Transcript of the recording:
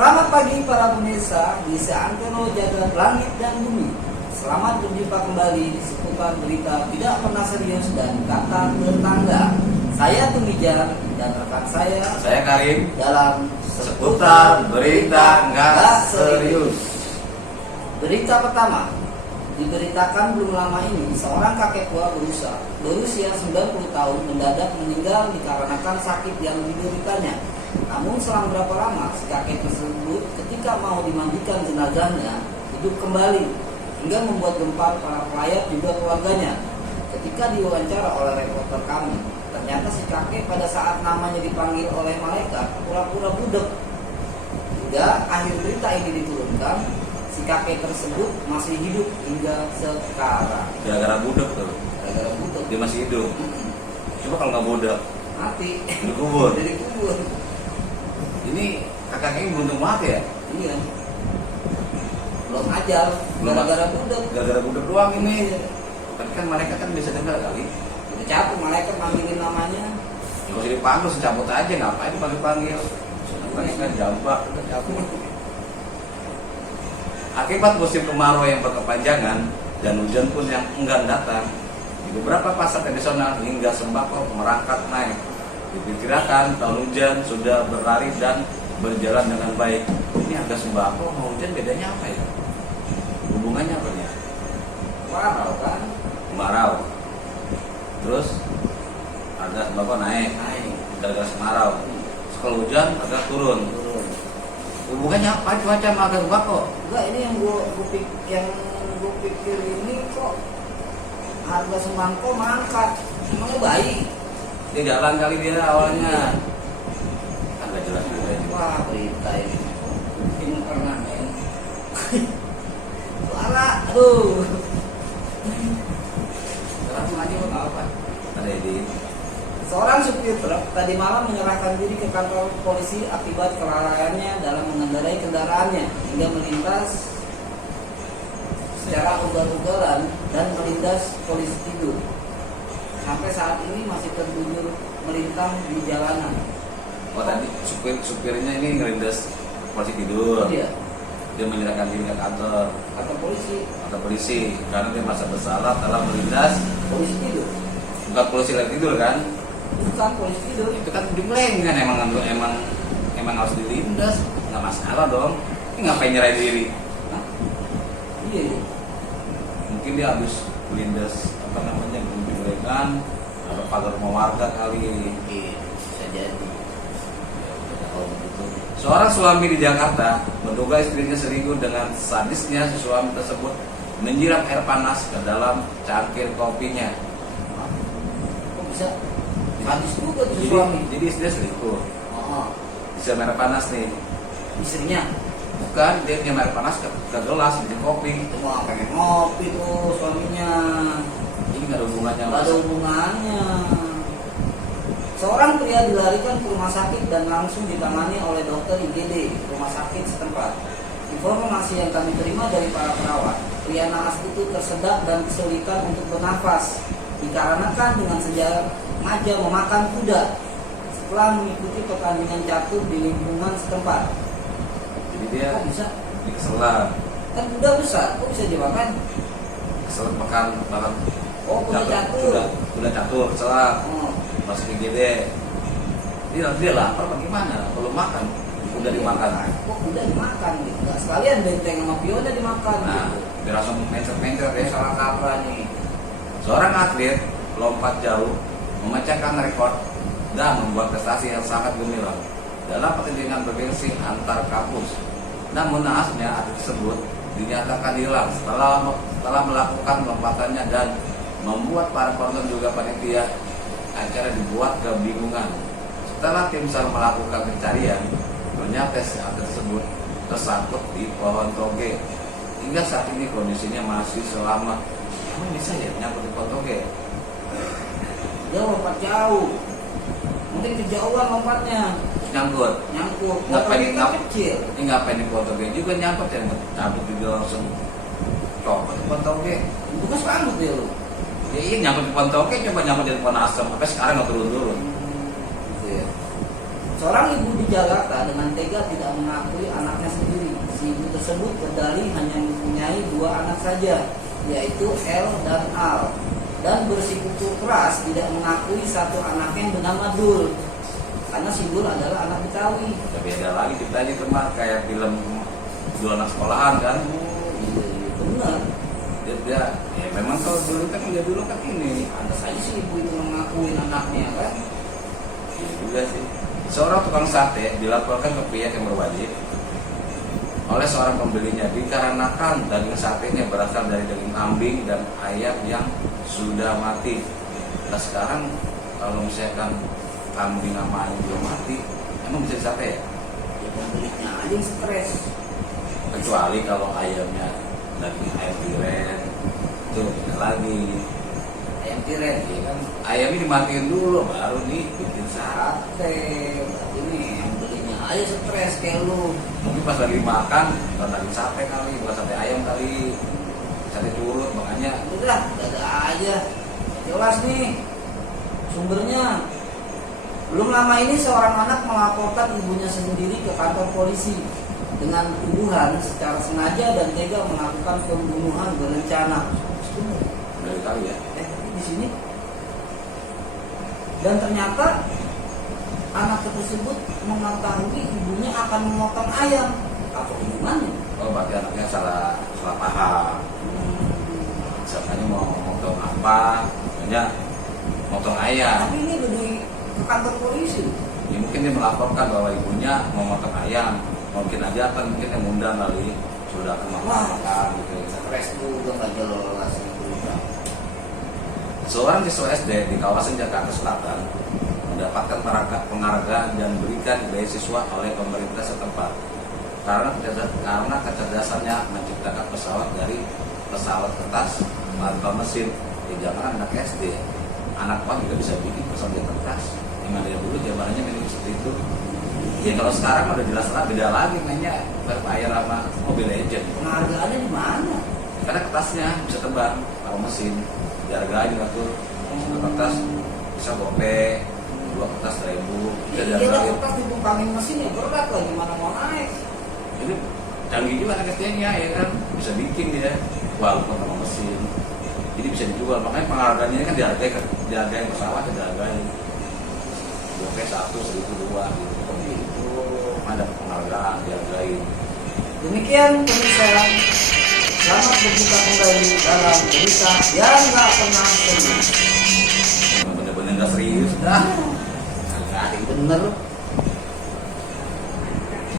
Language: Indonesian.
Selamat pagi para pemirsa di seantero jagat langit dan bumi. Selamat berjumpa kembali di seputar berita tidak pernah serius dan kata tetangga. Saya Tumijar dan rekan saya Karim dalam seputar berita nggak serius. Berita pertama, diberitakan belum lama ini seorang kakek tua berusia 90 tahun mendadak meninggal dikarenakan sakit yang dideritanya. Namun selang berapa lama si kakek tersebut ketika mau dimandikan jenazahnya hidup kembali hingga membuat gempar para pelayat juga keluarganya. Ketika diwawancara oleh reporter kami, ternyata si kakek pada saat namanya dipanggil oleh malaikat pura-pura budek. Hingga akhir berita ini diturunkan, si kakek tersebut masih hidup hingga sekarang. Gara-gara budek tuh. Gara-gara budek Dia masih hidup. Coba kalau nggak budek, mati. dikubur. Jadi kubur. Ini kakaknya beruntung banget ya. Iya. Belum ajal, gara-gara budek. Gara-gara budek doang ini. Tapi kan mereka kan bisa dengar kali. Udah capek malaikat manggilin namanya. Ya kalau dipanggil secabut aja, ngapain dipanggil-panggil? Mereka kan jambak. Akibat musim kemarau yang berkepanjangan dan hujan pun yang enggan datang, di beberapa pasar tradisional hingga sembako merangkak naik. Diperkirakan tahun hujan sudah berlari dan berjalan dengan baik. Ini harga sembako sama hujan bedanya apa ya? Hubungannya apa ya? Kemarau kan? Kemarau. Terus harga sembako naik. Gara-gara kemarau. Kalau hujan harga turun. Hubungannya apa cuaca sama harga sembako? Enggak, ini yang gue pikir ini kok harga sembako mengangkat. Emangnya baik? Dia jalan kali dia awalnya. Agak jelas juga ini. Wah, berita ini. Ini pernah men. Suara, aduh. Langsung aja mau apa? Ada di Seorang supir truk tadi malam menyerahkan diri ke kantor polisi akibat kelalaiannya dalam mengendarai kendaraannya hingga melintas secara ugal-ugalan dan melindas polisi tidur. Sampai saat ini masih tertidur melintang di jalanan. Oh tadi supirnya ini ngelindas polisi tidur. Iya, Dia menyerahkan diri ke kantor polisi karena dia merasa bersalah telah melindas. polisi tidur. Bukan polisi lagi tidur kan? Bukan polisi tidur. Itu kan jumleng kan emang harus dilindas, nggak masalah dong. Ini ngapain nyerahin diri? Hah? Iya. Mungkin dia habis melindas jumlengan atau pagar rumah warga kali. Mungkin bisa jadi. Oh, gitu. Seorang suami di Jakarta menduga istrinya selingkuh dengan sadisnya si suami tersebut menyiram air panas ke dalam cangkir kopinya. Kok bisa? Sadis juga tuh suami. Jadi istrinya selingkuh. Oh, Disiram air panas nih. istrinya. Bukan, dia nyiram air panas ke gelas bikin kopi. Wah, pengen ngopi tuh suaminya. Ini nggak ada hubungannya. Nggak ada hubungannya. Seorang pria dilarikan ke rumah sakit dan langsung ditangani oleh dokter IGD rumah sakit setempat. Informasi yang kami terima dari para perawat, pria naas itu tersedak dan kesulitan untuk bernafas dikarenakan dengan sengaja memakan kuda setelah mengikuti pertandingan catur di lingkungan setempat. Jadi dia Kok bisa? dikeselan. Kan kuda besar, kok bisa dimakan? Keselan makan Oh, kuda catur. Kuda catur, keselan. Oh. Masuk IGD. Dia lapar bagaimana? Kalau makan, udah dimakan. Kok udah dimakan gitu? Nggak sekalian benteng sama pionnya dimakan Nah, gitu. dia langsung mencret-mencret ya. Salah kaprah nih. Seorang atlet lompat jauh memecahkan rekor dan membuat prestasi yang sangat gemilang dalam pertandingan bergengsi antar kampus. Namun naasnya atlet tersebut dinyatakan hilang setelah melakukan lompatannya dan membuat para korban juga panitia acara dibuat kebingungan. Setelah tim SAR melakukan pencarian, ternyata si atlet tersebut tersangkut di pohon toge. Hingga saat ini kondisinya masih selamat. Emang bisa ya nyangkut di pohon toge? Dia lompat jauh. Mungkin kejauhan lompatnya. Nyangkut. Ngapain kan kecil. Ini ngapain di pohon toge juga nyangkut ya? Cabut juga langsung copot di pohon toge. Itu kan selamat dia lu. Ya iya nyangkut di pohon toge, coba nyangkut di pohon asam. Sampai sekarang nggak turun-turun. Gitu ya. Seorang ibu di Jakarta dengan tega tidak mengakui anaknya sendiri. Si ibu tersebut berdalih hanya mempunyai 2 anak saja, yaitu L dan Al, dan bersikukuh keras tidak mengakui satu anaknya yang bernama Dul, karena si Dul adalah anak Betawi. Ya beda lagi ceritanya kemar kayak film Dua Anak Sekolahan kan. Oh iya benar. Dia ya memang kalau dulu kan ini Ada saja si ibu itu mengakuin anaknya kan. iya juga sih. Seorang tukang sate dilaporkan ke pihak yang berwajib oleh seorang pembelinya dikarenakan daging satenya berasal dari daging kambing dan ayam yang sudah mati. Nah sekarang kalau misalkan kambing sama ayam belum mati, emang bisa disate ya? Ya pembelinya aja yang stres. Kecuali kalau ayamnya daging ayam tiren, itu beda lagi. Ayam tiren Ya kan ayamnya dimatiin dulu baru dibikin sate. sate. Berarti ini yang belinya aja stres kayak lu. Mungkin pas lagi makan bukan daging sate kali, bukan sate ayam kali, sate curut makanya. Udah ada aja. Jelas nih sumbernya. Belum lama ini seorang anak melaporkan ibunya sendiri ke kantor polisi dengan tuduhan secara sengaja dan tega melakukan pembunuhan berencana. Dari kali ya. Di sini. Dan ternyata anak tersebut mengetahui ibunya akan memotong ayam. Apa hubungannya? Oh berarti anaknya salah paham. Misalnya mau motong apa, makanya motong ayam. Tapi ini udah di ke kantor polisi. Ya mungkin dia melaporkan bahwa ibunya mau motong ayam. Mungkin aja kan mungkin yang ngundang kali sudah akan makan gitu. Stres juga nggak jelas itu. Seorang siswa SD di kawasan Jakarta Selatan mendapatkan penghargaan dan berikan beasiswa oleh pemerintah setempat karena kecerdasannya menciptakan pesawat dari pesawat kertas tanpa mesin. Jangan anak SD, anak pang juga bisa bikin pesawat kertas. Yang ada dulu zamannya memang seperti itu. Ya kalau sekarang udah jelas lah beda lagi mainnya berbayar sama Mobile Legend. Penghargaannya di mana? Karena kertasnya bisa terbang kalau mesin. Dihargai juga tuh kertas bisa gope 2 kertas 1.000 bisa Iya, dihargai. kertas ditumpangin mesin ya berat lah gimana mau naik. Ini canggih juga anak SD-nya ya kan bisa bikin dia walaupun sama mesin. Jadi bisa dijual makanya penghargaannya kan dihargai pesawat dihargai. Gope 1, 1.000, 2 gitu. Ada penghargaan dihargai. Demikian pemirsa. Selamat berjumpa kembali dalam berita yang nggak pernah serius. Bener-bener nggak serius dah. Nggak ada yang bener.